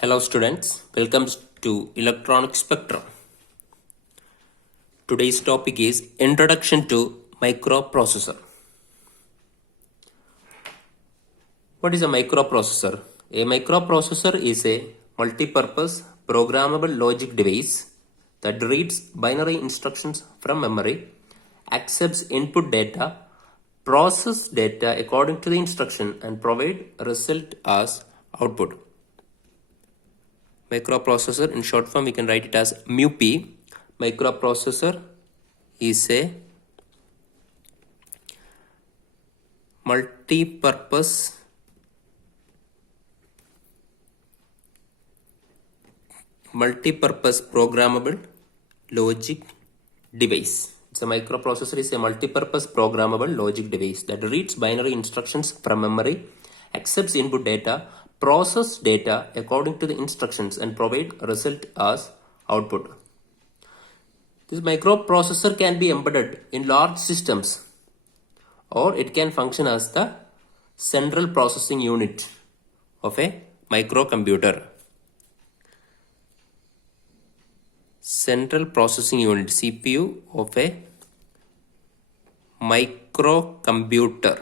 Hello students, welcome to Electronic Spectrum. Today's topic is Introduction to Microprocessor. What is a microprocessor? A microprocessor is a multi-purpose programmable logic device that reads binary instructions from memory, accepts input data, processes data according to the instruction and provide a result as output. Microprocessor, in short form we can write it as MUP. Microprocessor is a multi-purpose programmable logic device. So microprocessor is a multi-purpose programmable logic device that reads binary instructions from memory, accepts input data, process data according to the instructions and provide a result as output. This microprocessor can be embedded in large systems or it can function as the central processing unit of a microcomputer. Central processing unit, CPU of a microcomputer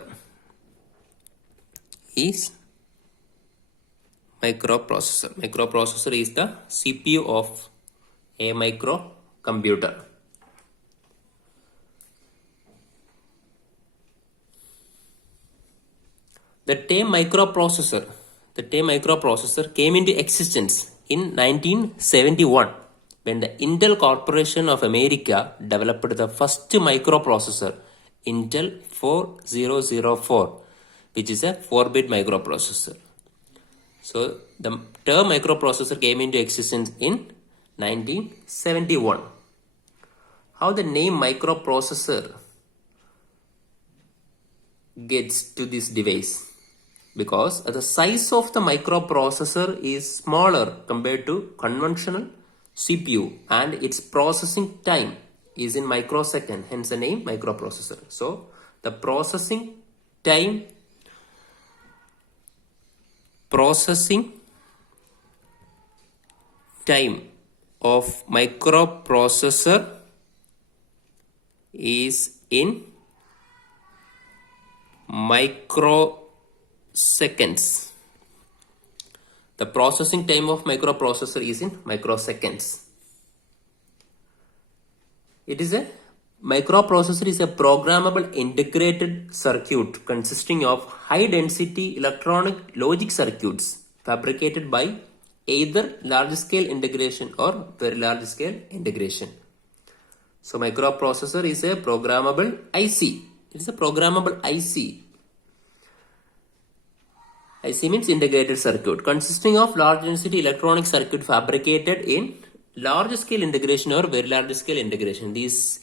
is microprocessor. Microprocessor is the CPU of a microcomputer. The term microprocessor came into existence in 1971 when the Intel Corporation of America developed the first microprocessor, Intel 4004, which is a 4-bit microprocessor. So the term microprocessor came into existence in 1971. How the name microprocessor gets to this device? Because the size of the microprocessor is smaller compared to conventional CPU and its processing time is in microsecond, hence the name microprocessor. So the processing time of microprocessor is in microseconds. The processing time of microprocessor is in microseconds. Microprocessor is a programmable integrated circuit consisting of high density electronic logic circuits fabricated by either large scale integration or very large scale integration. So microprocessor is a programmable IC. It is a programmable IC. IC means integrated circuit consisting of large density electronic circuit fabricated in large scale integration or very large scale integration. These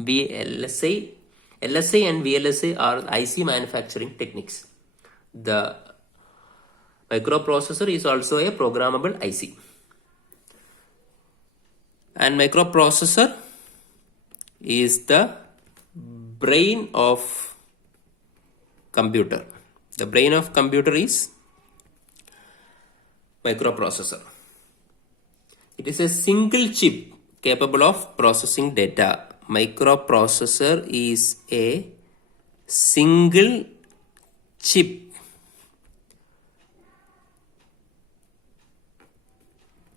LSI and VLSI are IC manufacturing techniques. The microprocessor is also a programmable IC. And microprocessor is the brain of computer. The brain of computer is microprocessor. It is a single chip capable of processing data. Microprocessor is a single chip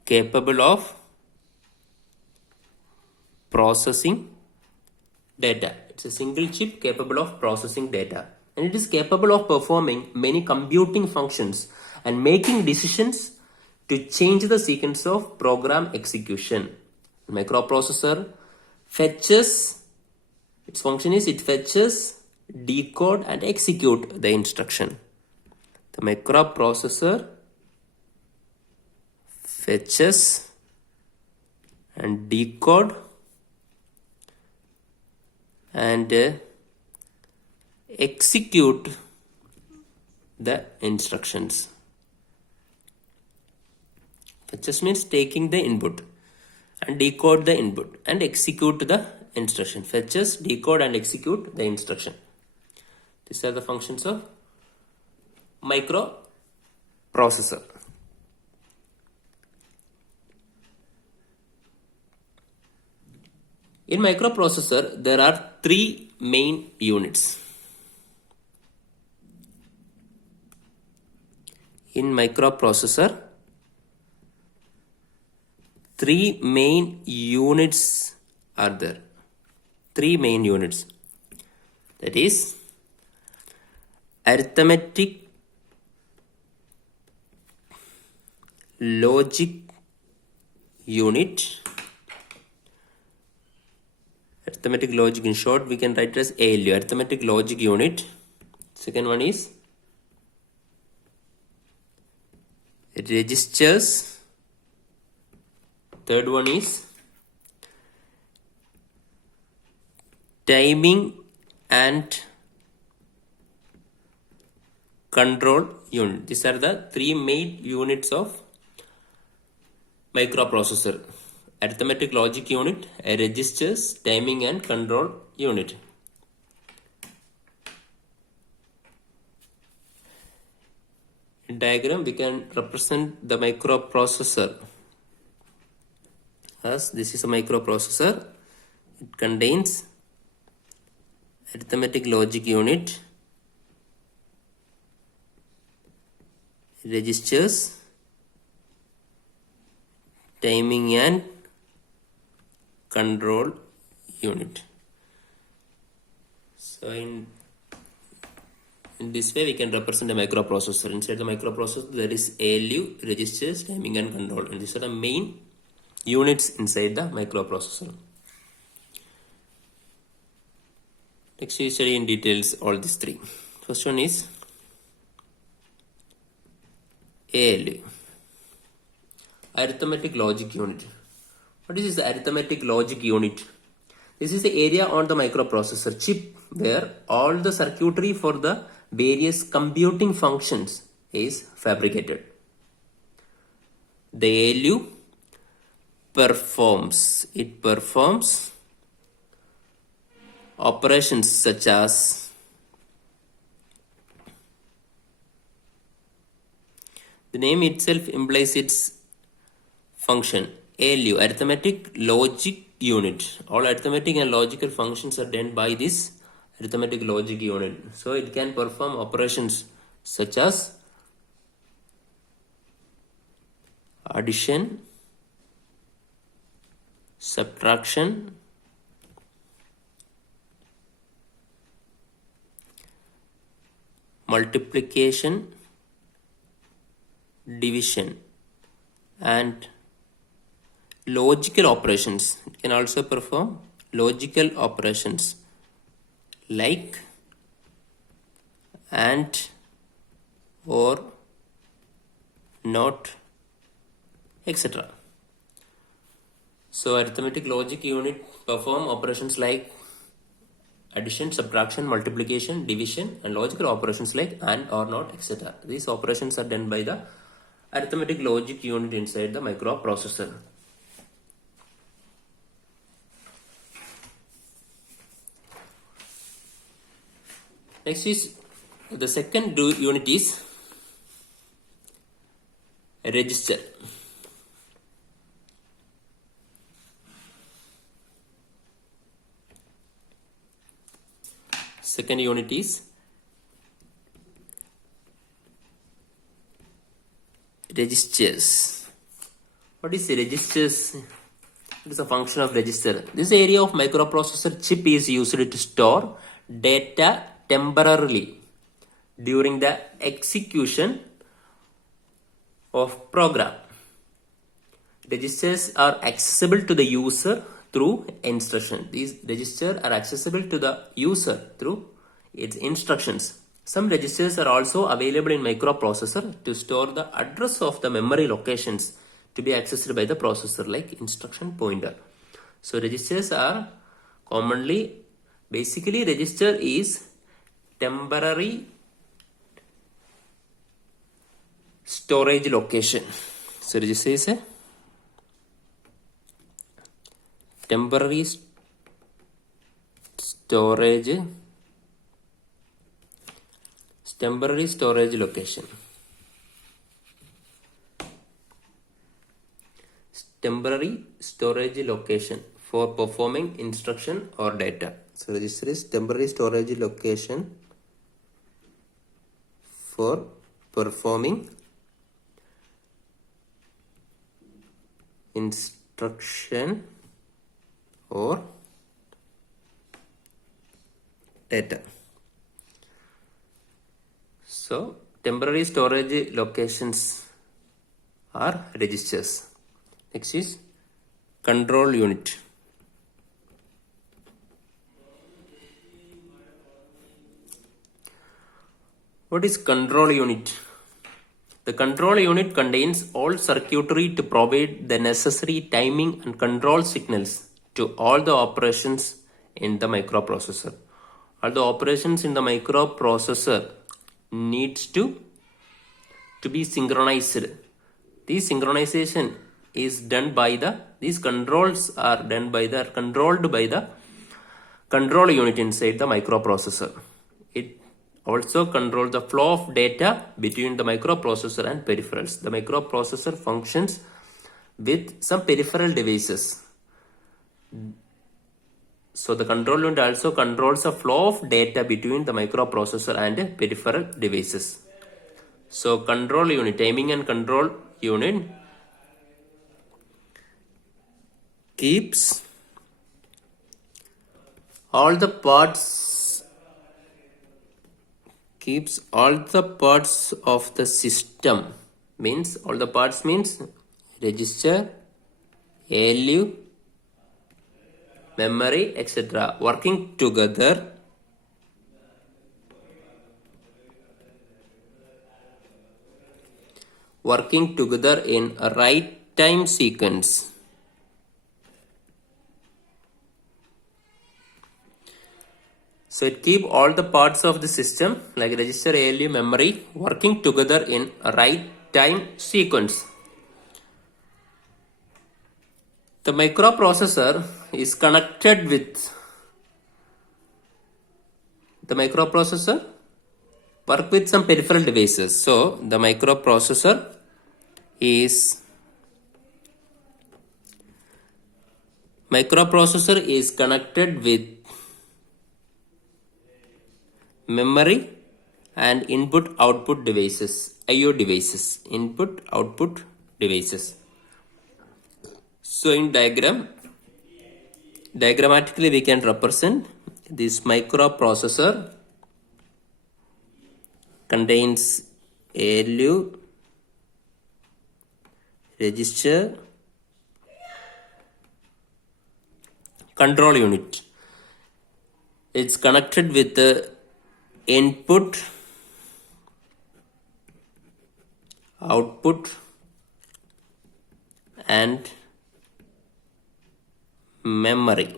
capable of processing data. It's a single chip capable of processing data. And it is capable of performing many computing functions and making decisions to change the sequence of program execution. Microprocessor fetches, its function is it fetches, decode and execute the instruction. The microprocessor fetches and decode and execute the instructions. Fetches means taking the input and decode the input and execute the instruction. Fetches, decode and execute the instruction. These are the functions of microprocessor. In microprocessor, there are three main units. In microprocessor, three main units are there. Three main units. That is arithmetic logic unit. Arithmetic logic, in short, we can write it as ALU, arithmetic logic unit. Second one is registers. Third one is timing and control unit. These are the three main units of microprocessor: arithmetic logic unit, registers, timing and control unit. In diagram, we can represent the microprocessor as this is a microprocessor. It contains arithmetic logic unit, registers, timing and control unit. So in this way we can represent a microprocessor. Inside the microprocessor there is ALU, registers, timing and control, and these are the main units inside the microprocessor. Next we study in details all these three. First one is ALU, arithmetic logic unit. What is this arithmetic logic unit? This is the area on the microprocessor chip where all the circuitry for the various computing functions is fabricated. The ALU performs operations such as the name itself implies its function. ALU, arithmetic logic unit. All arithmetic and logical functions are done by this arithmetic logic unit. So it can perform operations such as addition, subtraction, multiplication, division, and logical operations. It can also perform logical operations like and, or, not, etc. So arithmetic logic unit perform operations like addition, subtraction, multiplication, division, and logical operations like and, or, not, etc. These operations are done by the arithmetic logic unit inside the microprocessor. Next is the second unit is register. Second unit is registers. What is registers? It is a function of register. This area of microprocessor chip is used to store data temporarily during the execution of program. Registers are accessible to the user through instruction. These registers are accessible to the user through its instructions. Some registers are also available in microprocessor to store the address of the memory locations to be accessed by the processor, like instruction pointer. So registers are commonly, basically register is temporary storage location. So register is a temporary storage location. Temporary storage location for performing instruction or data. So register is temporary storage location for performing instruction or data. So temporary storage locations are registers. Next is control unit. What is control unit? The control unit contains all circuitry to provide the necessary timing and control signals to all the operations in the microprocessor. All the operations in the microprocessor needs to be synchronized. This synchronization is done by these controls are done by controlled by the control unit inside the microprocessor. It also controls the flow of data between the microprocessor and peripherals. The microprocessor functions with some peripheral devices. So the control unit also controls the flow of data between the microprocessor and peripheral devices. So control unit, timing and control unit keeps all the parts of the system. Means all the parts means register, ALU, memory, etc. working together in a right time sequence. So it keep all the parts of the system like register, ALU, memory working together in a right time sequence. The microprocessor is connected with work with some peripheral devices. So the microprocessor is connected with memory and input output devices, IO devices, input output devices. So in diagrammatically we can represent this microprocessor contains ALU, register, control unit. It's connected with the input, output and memory.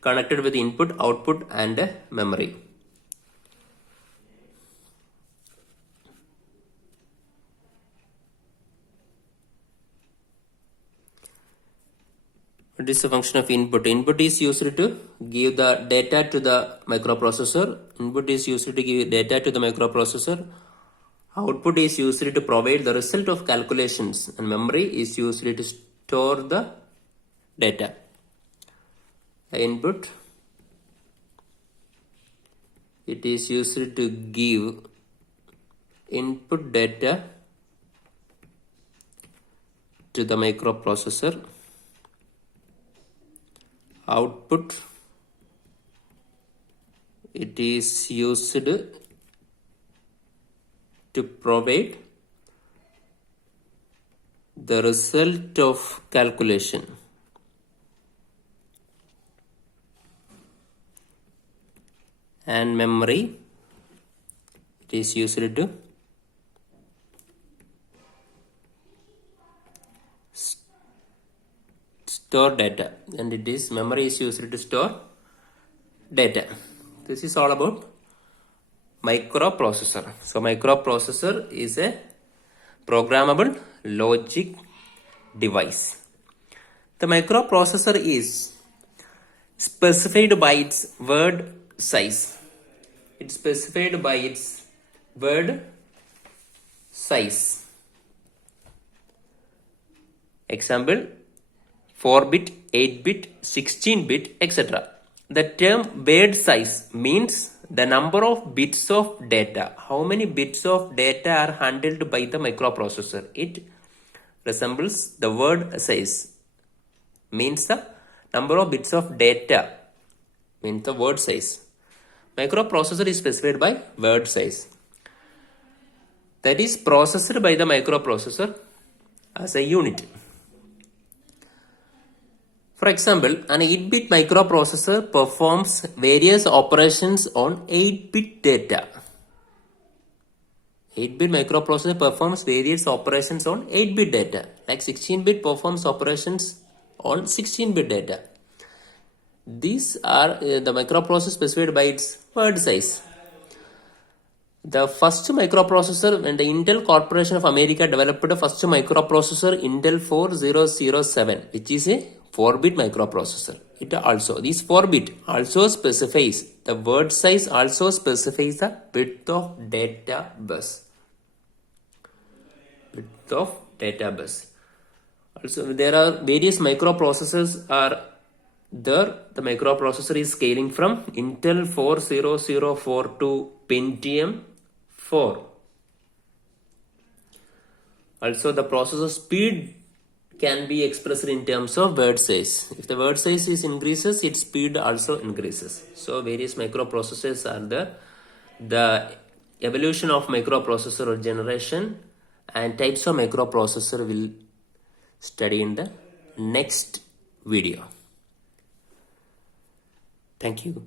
Connected with input, output and memory. What is the function of input? Input is used to give the data to the microprocessor. Input is used to give data to the microprocessor. Output is used to provide the result of calculations, and memory is used to store the data. Input, it is used to give input data to the microprocessor. Output, it is used to provide the result of calculation. And memory, it is used to store data, and it is memory is used to store data. This is all about microprocessor. So microprocessor is a programmable logic device. The microprocessor is specified by its word size. It's specified by its word size. Example, 4-bit, 8-bit, 16-bit, etc. The term word size means the number of bits of data. How many bits of data are handled by the microprocessor? It resembles the word size. Means the number of bits of data. Means the word size. Microprocessor is specified by word size. That is processed by the microprocessor as a unit. For example, an 8-bit microprocessor performs various operations on 8-bit data. 8-bit microprocessor performs various operations on 8-bit data. Like 16-bit performs operations on 16-bit data. These are the microprocessor specified by its word size. The first microprocessor, when the Intel Corporation of America developed the first microprocessor, Intel 4007, which is a 4-bit microprocessor. It also, this 4-bit also specifies, the word size also specifies the width of data bus. Width of data bus. Also, there are various microprocessors are there. The microprocessor is scaling from Intel 4004 to Pentium 4. Also, the processor speed can be expressed in terms of word size. If the word size is increases, its speed also increases. So, various microprocessors are there. The evolution of microprocessor or generation and types of microprocessor will study in the next video. Thank you.